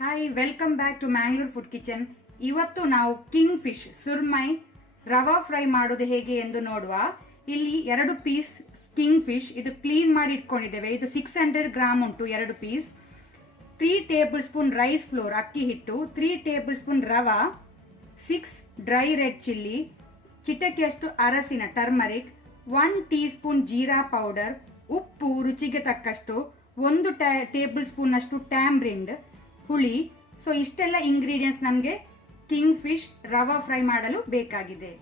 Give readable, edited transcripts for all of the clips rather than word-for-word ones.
Hi, welcome back to Mangalore food kitchen. ಇವತ್ತು ನಾವು king fish surmai rava fry ಮಾಡೋದು ಹೇಗೆ ಎಂದು ನೋಡುವ. ಇಲ್ಲಿ 2 ಪೀಸ್ ಕಿಂಗ್ ಫಿಶ್, ಇದು ಕ್ಲೀನ್ ಮಾಡಿ ಇಟ್ಕೊಂಡಿದ್ದೇವೆ. ಇದು 600 ಗ್ರಾಮ್ ಉಂಟು 2 piece. 3 tablespoon rice flour ಅಕ್ಕಿ ಹಿಟ್ಟು, 3 tablespoon rava, 6 dry red chilli, ಚಿಟಕಿಯಷ್ಟು ಅರಸಿನ turmeric, 1 teaspoon jeera powder, ಉಪ್ಪು ರುಚಿಗೆ ತಕ್ಕಷ್ಟು, 1 ಟೇಬಲ್ ಸ್ಪೂನ್ ಅಷ್ಟು ಟ್ಯಾಮ್ರಿಂಡ್, ಹುಳಿ. ಸೊ ಇಷ್ಟೆಲ್ಲ ಇಂಗ್ರೀಡಿಯೆಂಟ್ಸ್ ನಮಗೆ ಕಿಂಗ್ ಫಿಶ್ ರವಾ ಫ್ರೈ ಮಾಡಲು ಬೇಕಾಗಿದೆ.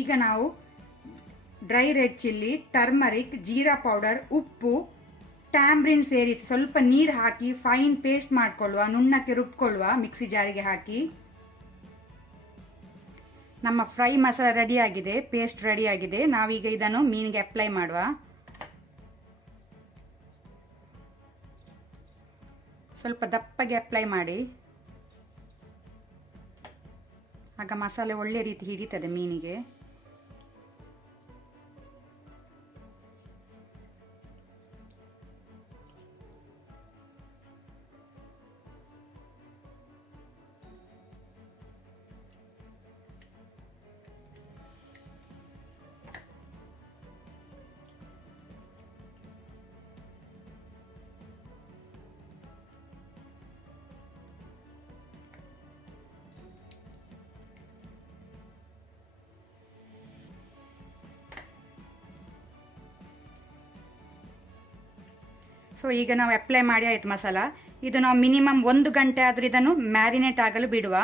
ಈಗ ನಾವು dry red chilli, turmeric, jeera powder, ಉಪ್ಪು, ಟ್ಯಾಮ್ರಿನ್ ಸೇರಿಸಿ ಸ್ವಲ್ಪ ನೀರು ಹಾಕಿ ಫೈನ್ ಪೇಸ್ಟ್ ಮಾಡ್ಕೊಳ್ಳುವ, ನುಣ್ಣಕ್ಕೆ ರುಬ್ಕೊಳ್ಳುವ ಮಿಕ್ಸಿ ಜಾರಿಗೆ ಹಾಕಿ. ನಮ್ಮ ಫ್ರೈ ಮಸಾಲ ರೆಡಿ ಆಗಿದೆ, ಪೇಸ್ಟ್ ರೆಡಿ ಆಗಿದೆ. ನಾವೀಗ ಇದನ್ನು ಮೀನಿಗೆ ಅಪ್ಲೈ ಮಾಡುವ. ಸ್ವಲ್ಪ ದಪ್ಪಗೆ ಅಪ್ಲೈ ಮಾಡಿ, ಆಗ ಮಸಾಲೆ ಒಳ್ಳೆ ರೀತಿ ಹಿಡಿತದೆ ಮೀನಿಗೆ. ಸೊ ಈಗ ನಾವು ಅಪ್ಲೈ ಮಾಡಿ ಆಯ್ತು ಮಸಾಲ. ಇದು ನಾವು ಮಿನಿಮಮ್ 1 ಗಂಟೆ ಆದರೂ ಇದನ್ನು ಮ್ಯಾರಿನೇಟ್ ಆಗಲು ಬಿಡುವ.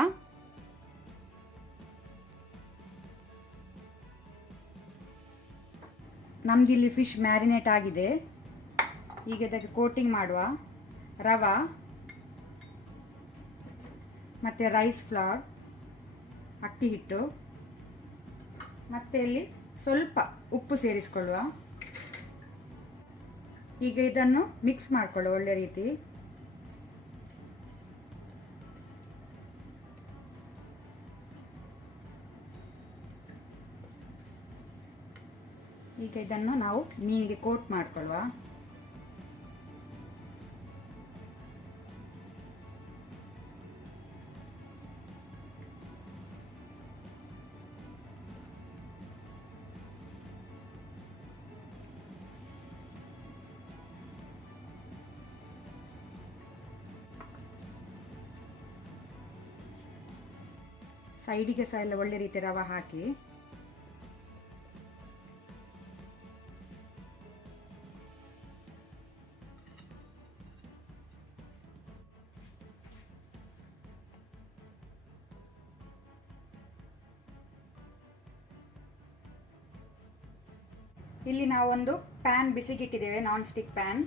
ನಮ್ದು ಇಲ್ಲಿ ಫಿಶ್ ಮ್ಯಾರಿನೇಟ್ ಆಗಿದೆ. ಈಗ ಇದಕ್ಕೆ ಕೋಟಿಂಗ್ ಮಾಡುವ. ರವಾ ಮತ್ತು ರೈಸ್ ಫ್ಲೋರ್, ಅಕ್ಕಿ ಹಿಟ್ಟು, ಮತ್ತು ಇಲ್ಲಿ ಸ್ವಲ್ಪ ಉಪ್ಪು ಸೇರಿಸಿಕೊಳ್ಳುವ. ಈಗ ಇದನ್ನು ಮಿಕ್ಸ್ ಮಾಡಿಕೊಳ್ಳುವ ಒಳ್ಳೆ ರೀತಿ. ಈಗ ಇದನ್ನು ನಾವು ಮೀನಿಗೆ ಕೋಟ್ ಮಾಡಿಕೊಳ್ಳುವ. ಸೈಡಿಗೆ ಸಹ ಎಲ್ಲ ಒಳ್ಳೆ ರೀತಿ ರವೆ ಹಾಕಿ ಇಲ್ಲಿ ನಾವು ಒಂದು ಪ್ಯಾನ್ ಬಿಸಿಗಿಟ್ಟಿದ್ದೇವೆ, ನಾನ್ ಸ್ಟಿಕ್ ಪ್ಯಾನ್.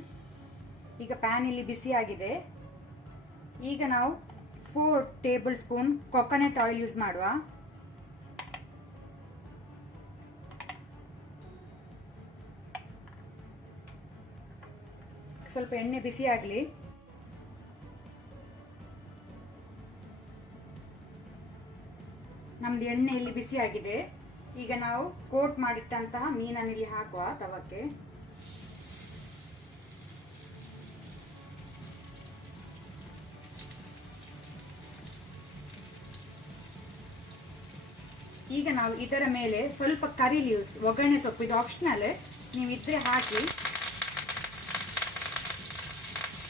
ಈಗ ಪ್ಯಾನ್ ಇಲ್ಲಿ ಬಿಸಿ ಆಗಿದೆ. ಈಗ ನಾವು 4 table spoon coconut oil use ಮಾಡುವ. ಸ್ವಲ್ಪ ಎಣ್ಣೆ ಬಿಸಿ ಆಗಲಿ. ನಮ್ದು ಎಣ್ಣೆ ಇಲ್ಲಿ ಬಿಸಿ ಆಗಿದೆ. ಈಗ ನಾವು ಕೋಟ್ ಮಾಡಿಟ್ಟಂತಹ ಮೀನನ್ನು ಇಲ್ಲಿ ಹಾಕುವ ತವಕ್ಕೆ. ಈಗ ನಾವು ಇದರ ಮೇಲೆ ಸ್ವಲ್ಪ ಕರಿ ಲೀವ್ಸ್, ಒಗ್ಗರಣೆ ಸೊಪ್ಪು, ಇದು ಆಪ್ಷನಲ್, ನೀವು ಇದ್ರೆ ಹಾಕಿ.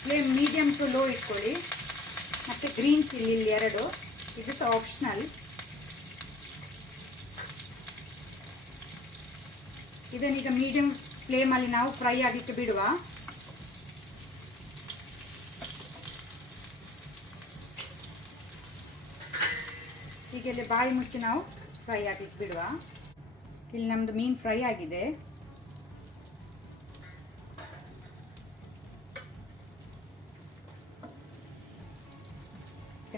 ಫ್ಲೇಮ್ ಮೀಡಿಯಂ ಟು ಲೋ ಇಟ್ಕೊಳ್ಳಿ. ಮತ್ತು ಗ್ರೀನ್ ಚಿಲ್ಲಿ ಇಲ್ಲಿ 2, ಇದು ಸಹ ಆಪ್ಷನಲ್. ಇದನ್ನೀಗ ಮೀಡಿಯಂ ಫ್ಲೇಮಲ್ಲಿ ನಾವು ಫ್ರೈ ಆಗಲಿಕ್ಕೆ ಬಿಡುವ. ಈಗ ಇಲ್ಲಿ ಬಾಯಿ ಮುಚ್ಚಿ ನಾವು ಫ್ರೈ ಆಗಲಿಕ್ಕೆ ಬಿಡುವ. ಇಲ್ಲಿ ನಮ್ದು ಮೀನು ಫ್ರೈ ಆಗಿದೆ.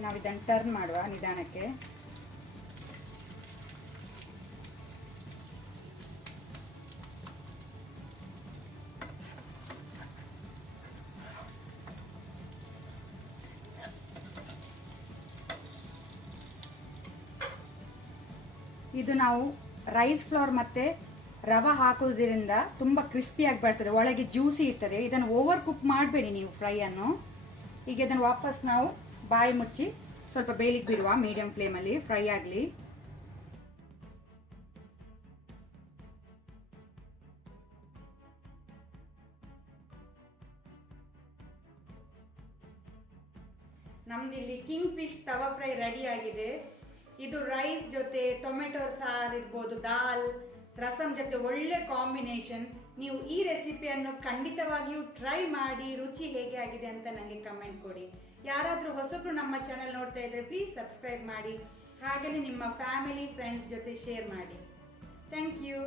ನಾವು ಇದನ್ನು ಟರ್ನ್ ಮಾಡುವ ನಿಧಾನಕ್ಕೆ. ಇದು ನಾವು ರೈಸ್ ಫ್ಲೋರ್ ಮತ್ತೆ ರವೆ ಹಾಕೋದ್ರಿಂದ ತುಂಬ ಕ್ರಿಸ್ಪಿಯಾಗಿ ಬರ್ತದೆ, ಒಳಗೆ ಜ್ಯೂಸಿ ಇರ್ತದೆ. ಇದನ್ನು ಓವರ್ ಕುಕ್ ಮಾಡಬೇಡಿ ನೀವು ಫ್ರೈಯನ್ನು. ಈಗ ಇದನ್ನು ವಾಪಸ್ ನಾವು ಬಾಯಿ ಮುಚ್ಚಿ ಸ್ವಲ್ಪ ಬೇಯಲಿಕ್ಕೆ ಬಿಡುವ, ಮೀಡಿಯಂ ಫ್ಲೇಮಲ್ಲಿ ಫ್ರೈ ಆಗಲಿ. ನಮ್ದಿಲ್ಲಿ ಕಿಂಗ್ ಫಿಶ್ ತವಾ ಫ್ರೈ ರೆಡಿ ಆಗಿದೆ. ಇದು ರೈಸ್ ಜೊತೆ ಟೊಮೆಟೊ ಸಾರು ಇರ್ಬೋದು, ದಾಲ್ ರಸಂ ಜೊತೆ ಒಳ್ಳೆ ಕಾಂಬಿನೇಷನ್. ನೀವು ಈ ರೆಸಿಪಿಯನ್ನು ಖಂಡಿತವಾಗಿಯೂ ಟ್ರೈ ಮಾಡಿ, ರುಚಿ ಹೇಗೆ ಆಗಿದೆ ಅಂತ ನನಗೆ ಕಮೆಂಟ್ ಕೊಡಿ. ಯಾರಾದರೂ ಹೊಸಬ್ರು ನಮ್ಮ ಚಾನೆಲ್ ನೋಡ್ತಾ ಇದ್ರೆ ಪ್ಲೀಸ್ ಸಬ್ಸ್ಕ್ರೈಬ್ ಮಾಡಿ, ಹಾಗೆಯೇ ನಿಮ್ಮ ಫ್ಯಾಮಿಲಿ ಫ್ರೆಂಡ್ಸ್ ಜೊತೆ ಶೇರ್ ಮಾಡಿ. Thank you.